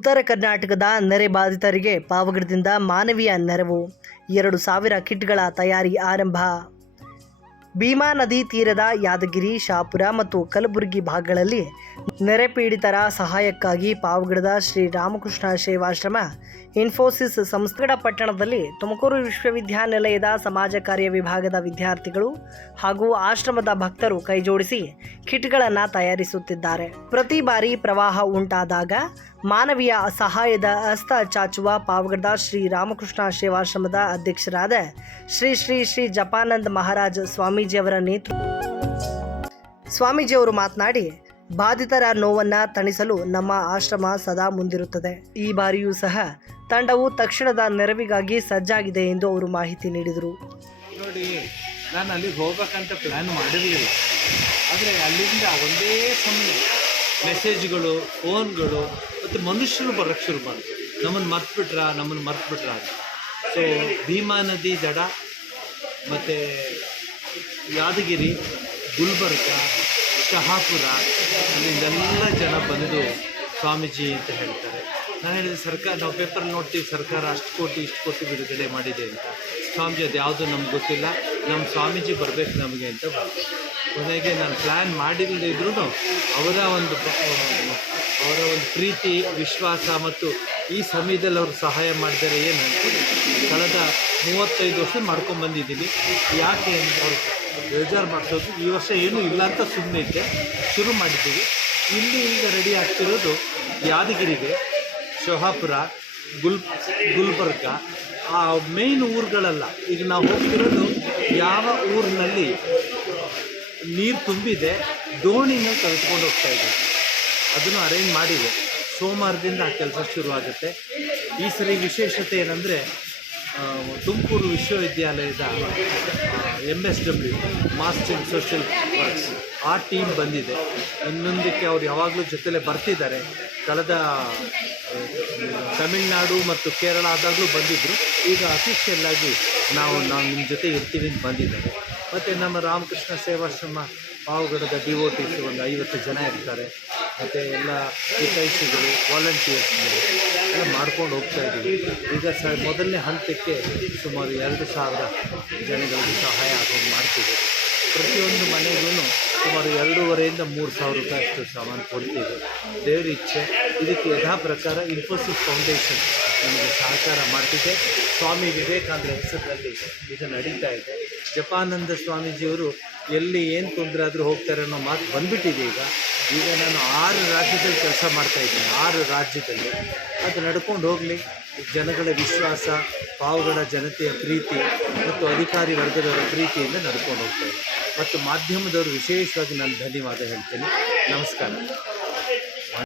ಉತ್ತರ ಕರ್ನಾಟಕದ ನೆರೆ ಬಾಧಿತರಿಗೆ ಪಾವಗಡದಿಂದ ಮಾನವೀಯ ನೆರವು. ಎರಡು ಸಾವಿರ ಕಿಟ್ಗಳ ತಯಾರಿ ಆರಂಭ. ಭೀಮಾ ನದಿ ತೀರದ ಯಾದಗಿರಿ, ಶಾಪುರ ಮತ್ತು ಕಲಬುರಗಿ ಭಾಗಗಳಲ್ಲಿ ನೆರೆ ಪೀಡಿತರ ಸಹಾಯಕ್ಕಾಗಿ ಪಾವಗಡದ ಶ್ರೀ ರಾಮಕೃಷ್ಣ ಸೇವಾಶ್ರಮ ಇನ್ಫೋಸಿಸ್ ಸಂಸ್ಥೆಗಳ ಪಟ್ಟಣದಲ್ಲಿ ತುಮಕೂರು ವಿಶ್ವವಿದ್ಯಾನಿಲಯದ ಸಮಾಜ ಕಾರ್ಯ ವಿಭಾಗದ ವಿದ್ಯಾರ್ಥಿಗಳು ಹಾಗೂ ಆಶ್ರಮದ ಭಕ್ತರು ಕೈಜೋಡಿಸಿ ಕಿಟ್ಗಳನ್ನು ತಯಾರಿಸುತ್ತಿದ್ದಾರೆ. ಪ್ರತಿ ಬಾರಿ ಪ್ರವಾಹ ಉಂಟಾದಾಗ ಮಾನವೀಯ ಸಹಾಯದ ಹಸ್ತ ಚಾಚುವ ಪಾವಗಡದ ಶ್ರೀ ರಾಮಕೃಷ್ಣ ಸೇವಾಶ್ರಮದ ಅಧ್ಯಕ್ಷರಾದ ಶ್ರೀ ಶ್ರೀ ಶ್ರೀ ಜಪಾನಂದ ಮಹಾರಾಜ್ ಸ್ವಾಮೀಜಿಯವರ ನೇತೃತ್ವ ಸ್ವಾಮೀಜಿಯವರು ಮಾತನಾಡಿ, ಬಾಧಿತರ ನೋವನ್ನ ತಣಿಸಲು ನಮ್ಮ ಆಶ್ರಮ ಸದಾ ಮುಂದಿರುತ್ತದೆ. ಈ ಬಾರಿಯೂ ಸಹ ತಂಡವು ತಕ್ಷಣದ ನೆರವಿಗಾಗಿ ಸಜ್ಜಾಗಿದೆ ಎಂದು ಅವರು ಮಾಹಿತಿ ನೀಡಿದರು. ನೋಡಿ, ನಾನು ಅಲ್ಲಿಗೆ ಹೋಗ್ಬೇಕಂತ ಪ್ಲ್ಯಾನ್ ಮಾಡಿರಲಿಲ್ಲ. ಆದರೆ ಅಲ್ಲಿಂದ ಒಂದೇ ಸಮಯ ಮೆಸೇಜ್ಗಳು ಫೋನ್ಗಳು ಮತ್ತು ಮನುಷ್ಯರು ಬರೋಕ್ಕೆ ಶುರು ಮಾಡಿದ್ರು. ನಮ್ಮನ್ನು ಮರ್ತ್ಬಿಟ್ರ ನಮ್ಮನ್ನು ಮರ್ತ್ಬಿಟ್ರ ಅಂತ. ಸೊ ಭೀಮಾ ನದಿ ದಡ ಮತ್ತು ಯಾದಗಿರಿ, ಗುಲ್ಬರ್ಗ, ಶಹಾಪುರ ಅಲ್ಲಿಂದೆಲ್ಲ ಜನ ಬಂದು ಸ್ವಾಮೀಜಿ ಅಂತ ಹೇಳ್ತಾರೆ. ನಾನು ಹೇಳಿದೆ, ಸರ್ಕಾರ, ನಾವು ಪೇಪರ್ ನೋಡ್ತೀವಿ, ಸರ್ಕಾರ ಅಷ್ಟು ಕೋಟಿ, ಇಷ್ಟು ಕೋಟಿ ಬಿಡುಗಡೆ ಮಾಡಿದೆ ಅಂತ. ಸ್ವಾಮೀಜಿ ಅದು ಯಾವುದು ನಮ್ಗೆ ಗೊತ್ತಿಲ್ಲ. ನಮ್ಮ ಸ್ವಾಮೀಜಿ ಬರಬೇಕು ನಮಗೆ ಅಂತ ಬಂತು ಕೊನೆಗೆ ನಾನು ಪ್ಲ್ಯಾನ್ ಮಾಡಿಲ್ಲದಿದ್ರೂ ಅವರ ಒಂದು ಅವರ ಒಂದು ಪ್ರೀತಿ, ವಿಶ್ವಾಸ ಮತ್ತು ಈ ಸಮಯದಲ್ಲಿ ಅವರು ಸಹಾಯ ಮಾಡಿದರೆ ಏನು ಕಳೆದ ಮೂವತ್ತೈದು ವರ್ಷ ಮಾಡ್ಕೊಂಡು ಬಂದಿದ್ದೀವಿ ಯಾಕೆ ಅಂತ ಅವ್ರು ಬೇಜಾರು ಮಾಡಿಸೋದು. ಈ ವರ್ಷ ಏನೂ ಇಲ್ಲ ಅಂತ ಸುಮ್ಮನೆ ಇದ್ದೆ. ಶುರು ಮಾಡಿದ್ದೀವಿ. ಇಲ್ಲಿ ಈಗ ರೆಡಿ ಆಗ್ತಿರೋದು ಯಾದಗಿರಿಗೆ, ಶೋಹಾಪುರ, ಗುಲ್, ಗುಲ್ಬರ್ಗ, ಆ ಮೇನ್ ಊರುಗಳಲ್ಲ. ಈಗ ನಾವು ಹೋಗ್ತಿರೋದು ಯಾವ ಊರಿನಲ್ಲಿ? ನೀರು ತುಂಬಿದೆ, ದೋಣಿನ ತೆಗೆದುಕೊಂಡು ಹೋಗ್ತಾ ಇದ್ದೀವಿ ಅದನ್ನು ಅರೇಂಜ್ ಮಾಡಿದೆ. ಸೋಮವಾರದಿಂದ ಆ ಕೆಲಸ ಶುರುವಾಗುತ್ತೆ. ಈ ಸರಿ ವಿಶೇಷತೆ ಏನಂದರೆ ತುಮಕೂರು ವಿಶ್ವವಿದ್ಯಾಲಯದ M S W master in social works ಆ ಟೀಮ್ ಬಂದಿದೆ. ಇನ್ನೊಂದಕ್ಕೆ ಅವ್ರು ಯಾವಾಗಲೂ ಜೊತೆಲೇ ಬರ್ತಿದ್ದಾರೆ. ಕಳೆದ ತಮಿಳ್ನಾಡು ಮತ್ತು ಕೇರಳ ಆದಾಗಲೂ ಬಂದಿದ್ದರು ಈಗ ಅಫಿಷಿಯಲ್ಲಾಗಿ ನಾವು ನಾವು ನಿಮ್ಮ ಜೊತೆ ಇರ್ತೀವಿ ಅಂತ ಬಂದಿದ್ದಾರೆ. ಮತ್ತು ನಮ್ಮ ರಾಮಕೃಷ್ಣ ಸೇವಾಶ್ರಮ ಪಾವಗಡದ ಸಿ ಒಂದು ಐವತ್ತು ಜನ ಇರ್ತಾರೆ. ಮತ್ತು ಎಲ್ಲ ಹಿತೈಷಿಗಳು ವಾಲಂಟಿಯರ್ಸ್ಗಳು ಎಲ್ಲ ಮಾಡ್ಕೊಂಡು ಹೋಗ್ತಾ ಇದ್ದೀವಿ. ಈಗ ಸ ಮೊದಲನೇ ಹಂತಕ್ಕೆ ಸುಮಾರು ಎರಡು ಸಾವಿರ ಜನಗಳಿಗೆ ಸಹಾಯ ಆಗೋದು ಮಾಡ್ತೀವಿ. ಪ್ರತಿಯೊಂದು ಮನೆಗೂ ಸುಮಾರು ಎರಡೂವರೆಯಿಂದ ಮೂರು ಸಾವಿರ ರೂಪಾಯಿ ಅಷ್ಟು ಸಾಮಾನು ಕೊಡ್ತೀವಿ. ದೇವ್ರ ಇಚ್ಛೆ. ಇದಕ್ಕೆ ಯಥಾ ಪ್ರಕಾರ ಇನ್ಫೋಸಿಸ್ ಫೌಂಡೇಶನ್ ನಮಗೆ ಸಹಕಾರ ಮಾಡ್ತಿದೆ. ಸ್ವಾಮಿ ವಿವೇಕಾನಂದ ಹೆಸರಿನಲ್ಲಿ ಇದು ನಡೀತಾ ಇದೆ. ಜಪಾನಂದ ಸ್ವಾಮೀಜಿಯವರು ಎಲ್ಲಿ ಏನು ತೊಂದರೆ ಆದರೂ ಹೋಗ್ತಾರೆ ಅನ್ನೋ ಮಾತು ಬಂದುಬಿಟ್ಟಿದೆ ಈಗ. ಈಗ ನಾನು ಆರು ರಾಜ್ಯದಲ್ಲಿ ಕೆಲಸ ಮಾಡ್ತಾ ಇದ್ದೀನಿ, ಆರು ರಾಜ್ಯದಲ್ಲಿ. ಅದು ನಡ್ಕೊಂಡು ಹೋಗಲಿ. ಜನಗಳ ವಿಶ್ವಾಸ ಪಾವುಗಳ ಜನತೆಯ ಪ್ರೀತಿ ಮತ್ತು ಅಧಿಕಾರಿ ವರ್ಗದವರ ಪ್ರೀತಿಯಿಂದ ನಡ್ಕೊಂಡು ಹೋಗ್ತಾರೆ ಮತ್ತು ಮಾಧ್ಯಮದವರು ವಿಶೇಷವಾಗಿ ನಾನು ಧನ್ಯವಾದ ಹೇಳ್ತೇನೆ. ನಮಸ್ಕಾರ.